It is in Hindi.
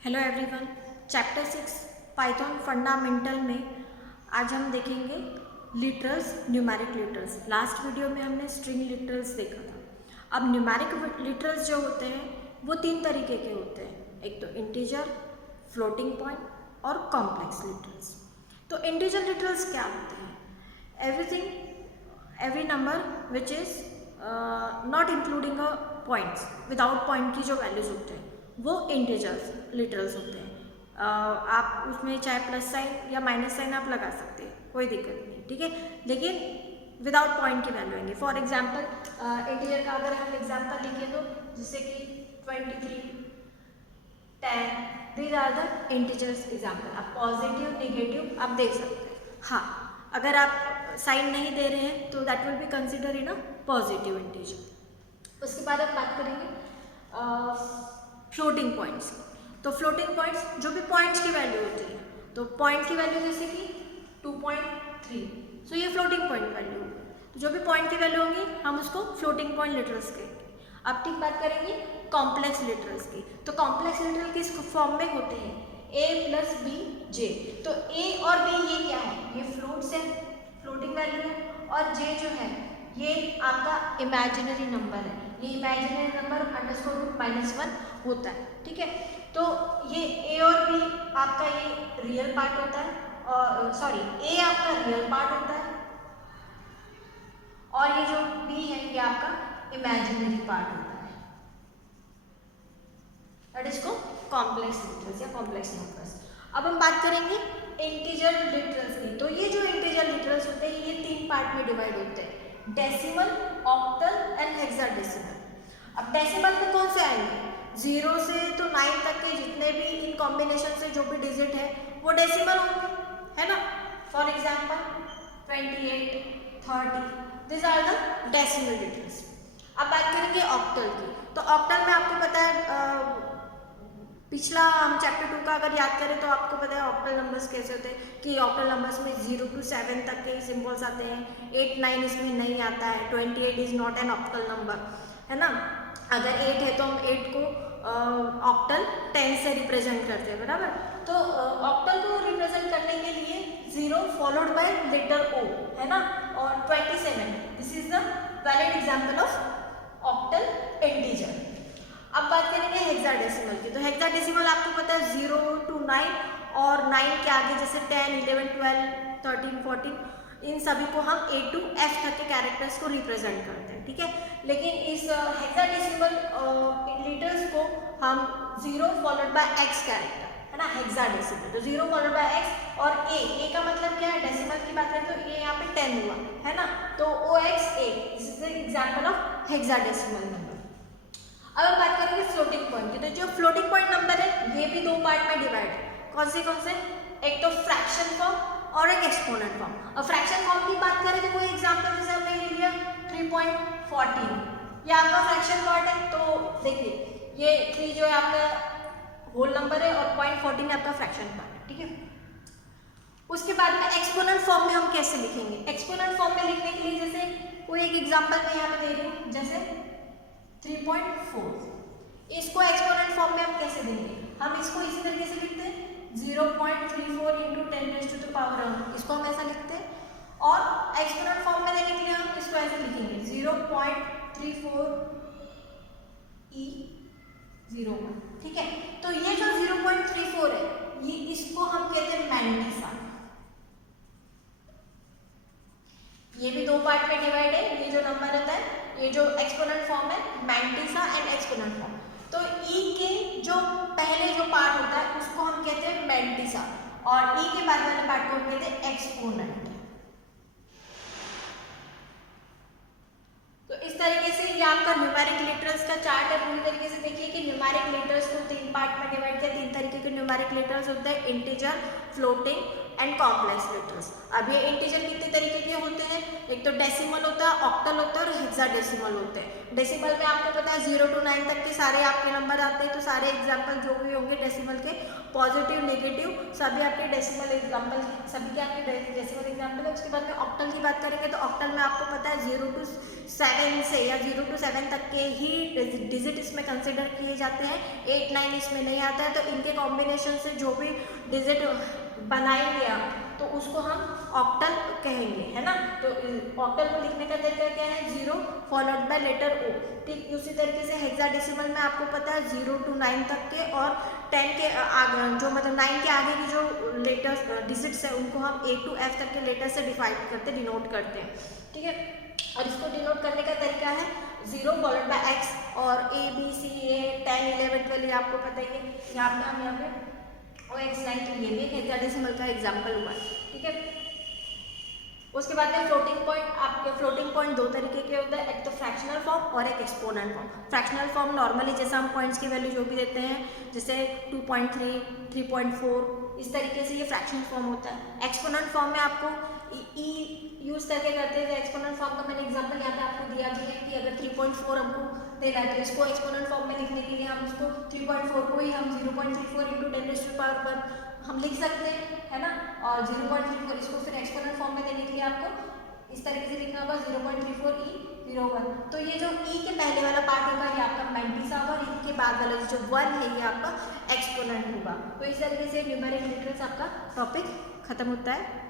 Hello everyone. Chapter 6 Python fundamental में आज हम देखेंगे literals, numeric literals. Last video में हमने स्ट्रिंग लिटरल्स देखा था। अब न्यूमेरिक लिटरल्स जो होते हैं वो तीन तरीके के होते हैं, एक तो इंटीजर, फ्लोटिंग पॉइंट और कॉम्प्लेक्स लिटरल्स। तो इंटीजर लिटरल्स क्या होते हैं? Every number which is not including a points, without point की जो वैल्यूज होते हैं वो इंटीजर्स लिटरल्स होते हैं। आप उसमें चाहे प्लस साइन या माइनस साइन आप लगा सकते हैं, कोई दिक्कत नहीं, ठीक है, लेकिन विदाउट पॉइंट की वैल्यू आएंगे। फॉर एग्जाम्पल इंटीजर का अगर हम एग्जाम्पल लिखें तो जैसे कि 23, 10, these are the integers example. आप पॉजिटिव निगेटिव आप देख सकते हैं। हाँ, अगर आप साइन नहीं दे रहे हैं तो that will be consider in a positive integer. उसके बाद आप बात करेंगे फ्लोटिंग पॉइंट्स। तो फ्लोटिंग पॉइंट्स जो भी पॉइंट्स की वैल्यू होती है, तो पॉइंट की वैल्यू जैसे कि 2.3, सो ये फ्लोटिंग पॉइंट वैल्यू होगी। तो जो भी पॉइंट की वैल्यू होंगी हम उसको फ्लोटिंग पॉइंट लिटरल्स कहेंगे। अब ठीक बात करेंगे कॉम्प्लेक्स लिटरल्स की। तो कॉम्प्लेक्स लिटरल किस फॉर्म में होते हैं? a plus B J. तो a और b ये क्या है? ये फ्लोट्स है, फ्लोटिंग वैल्यू है, और j जो है ये आपका इमेजिनरी नंबर है। ये इमेजिनरी नंबर √-1 होता है, ठीक है। तो ये a और b आपका ये रियल पार्ट होता है, और सॉरी a आपका रियल पार्ट होता है और ये जो b है ये आपका इमेजिनरी पार्ट होता है। दैट इज को कॉम्प्लेक्स लिटरल्स या कॉम्प्लेक्स नंबर्स। अब हम बात करेंगे इंटीजर लिटरल्स की। तो ये जो इंटीजर लिटरल्स होते हैं ये तीन पार्ट में डिवाइड होते हैं, डेसिमल, ऑक्टल एंड हेक्साडेसिमल। अब डेसिमल में कौन से आएंगे? 0 से तो 9 तक के जितने भी इन कॉम्बिनेशन से जो भी डिजिट है वो डेसिमल होंगे, है ना। For example 28, 30, this are the decimal digits. अब बात करेंगे ऑक्टल की। तो ऑक्टल में आपको पता है पिछला हम चैप्टर 2 का अगर याद करें तो आपको पता है ऑक्टल नंबर्स कैसे होते हैं कि ऑक्टल नंबर्स में 0 to 7 तक के सिंबल्स आते हैं, 8, 9 इसमें नहीं आता है। 28 is not an octal number, है ना। अगर 8 है तो हम 8 को ऑक्टल 10 से रिप्रेजेंट करते हैं, बराबर। तो ऑक्टल को रिप्रेजेंट करने के लिए 0 फॉलोड बाय लेटर O, है ना, और 27, this is the valid example of octal integer. अब बात करेंगे हेक्साडेसिमल की। तो हेक्साडेसिमल आपको पता है 0 to 9 और 9 के आगे जैसे 10, 11, 12, 13, 14 इन सभी को हम A to F तक के कैरेक्टर्स को रिप्रेजेंट करते हैं, ठीक है। लेकिन इस हेक्साडेसिमल लीटर्स को हम 0 फॉलोड बाय X कैरेक्टर, है ना, हेक्साडेसिमल। तो 0 फॉलोड बाय X और A का मतलब क्या है? डेसिमल की बात करें तो ये यहाँ पे 10 हुआ, है ना। तो OXA, this is the example of hexadecimal number. अब हम बात करेंगे फ्लोटिंग पॉइंट की। तो जो फ्लोटिंग पॉइंट नंबर है ये भी दो पार्ट में डिवाइड है। कौन से? एक तो फ्रैक्शन फॉर्म और एक एक्सपोनेंट फॉर्म। अब फ्रैक्शन फॉर्म की बात करें तो कोई एग्जांपल जैसे हमने ले लिया 3.14, ये आपका फ्रैक्शन पार्ट है। तो देखिए ये 3 जो है आपका होल नंबर है और 0.14 आपका फ्रैक्शन पार्ट है, ठीक है। उसके बाद में एक्सपोनेंट फॉर्म में हम कैसे लिखेंगे? एक्सपोनेंट फॉर्म में लिखने के लिए जैसे कोई एक एग्जांपल मैं यहाँ पे दे रही हूँ, जैसे 3.4। इसको एक्सपोनेंट फॉर्म में हम कैसे देंगे? हम इसको इसी तरीके से लिखते हैं 0.34 into 10⁻⁴ इसको हम ऐसा लिखते हैं, और एक्सपोनेंट फॉर्म में देने के लिए हम इसको ऐसे लिखेंगे 0.34 E01, ठीक है। तो ये जो 0.34 है ये इसको हम कहते हैं मैंटिसा। ये भी दो पार्ट में डिवाइड है। ये जो नंबर होता है ये जो एक्सपोनेंट फॉर्म है मैंटिसा एंड एक्सपोनेंट फॉर्म। तो E के जो पहले जो पार्ट होता है उसको हम कहते हैं मैंटिसा, और E के बाद वाले पार्ट को हम कहते हैं एक्सपोनेंट। तो इस तरीके से ये आपका न्यूमेरिक लिटरल्स का चार्ट है। पूरी तरीके से देखिए कि न्यूमेरिक लिटरल्स को तीन पार्ट में डिवाइड किया। तीन तरीके के न्यूमेरिक लिटरल्स होते हैं, integer, floating and complex literals. अब ये इंटीजर कितने तरीके के होते हैं, एक तो डेसिमल होता है, ऑक्टल होता है और हेक्साडेसिमल होते हैं। डेसिमल में आपको पता है 0 to 9 तक के सारे आपके नंबर आते हैं, तो सारे एग्जाम्पल जो भी होंगे डेसिमल के, पॉजिटिव नेगेटिव सभी आपके डेसिमल एग्जाम्पल, सभी के आपके डेसिमल एग्जाम्पल है। उसके बाद में ऑक्टल की बात करेंगे तो ऑक्टल में आपको पता है 0 to 7 से या 0 to 7 तक के ही डिजिट इसमें कंसिडर किए जाते हैं, 8 9 इसमें नहीं आता है। तो इनके कॉम्बिनेशन से जो भी डिजिट बनाएंगे आप तो उसको हम ऑक्टल कहेंगे, है ना। तो ऑक्टल को लिखने का तरीका क्या है, 0 फॉलोड बाय लेटर ओ। ठीक उसी तरीके से हेक्साडेसिमल में आपको पता है 0 to 9 तक के और 10 के आगे जो मतलब 9 के आगे की जो लेटर्स डिजिट्स है उनको हम A to F तक के लेटर से डिफाइन करते, डिनोट करते हैं। ठीक है, और इसको डिनोट करने का तरीका है 0 फॉलोड बाय X और A B C A 10 11 12 आपको पता ही है। यहाँ पे हम यहाँ पे और X 9 तो ये भी एक हेक्साडेसिमल का एग्जाम्पल हुआ है। ठीक है, उसके बाद में फ्लोटिंग पॉइंट, आपके फ्लोटिंग पॉइंट दो तरीके के होते हैं, एक तो फ्रैक्शनल फॉर्म और एक exponent form. Fractional form normally जैसा हम पॉइंट्स की वैल्यू जो भी देते हैं जैसे 2.3 3.4 इस तरीके से ये फ्रैक्शनल फॉर्म होता है। एक्सपोनेंट फॉर्म में आपको ई यूज करके करते हैं। एक्सपोनेंट फॉर्म का मैंने एग्जांपल यहाँ पे आपको दिया भी है कि अगर 3.4 हमको देना है तो इसको एक्सपोनेंट फॉर्म में लिखने के लिए हम इसको 3.4 को ही हम 0.34 × 10⁻1 हम लिख सकते हैं, है ना। और 0.34 इसको फिर एक्सपोनेंट फॉर्म में देने के लिए आपको इस तरीके से लिखना होगा 0.34 E01। तो ये जो E के पहले वाला पार्ट होगा ये आपका मैंटिसा होगा और E के बाद वाला जो 1 है ये आपका एक्सपोनेंट होगा। तो इस तरीके से न्यूमेरिक लिटरल्स आपका टॉपिक खत्म होता है।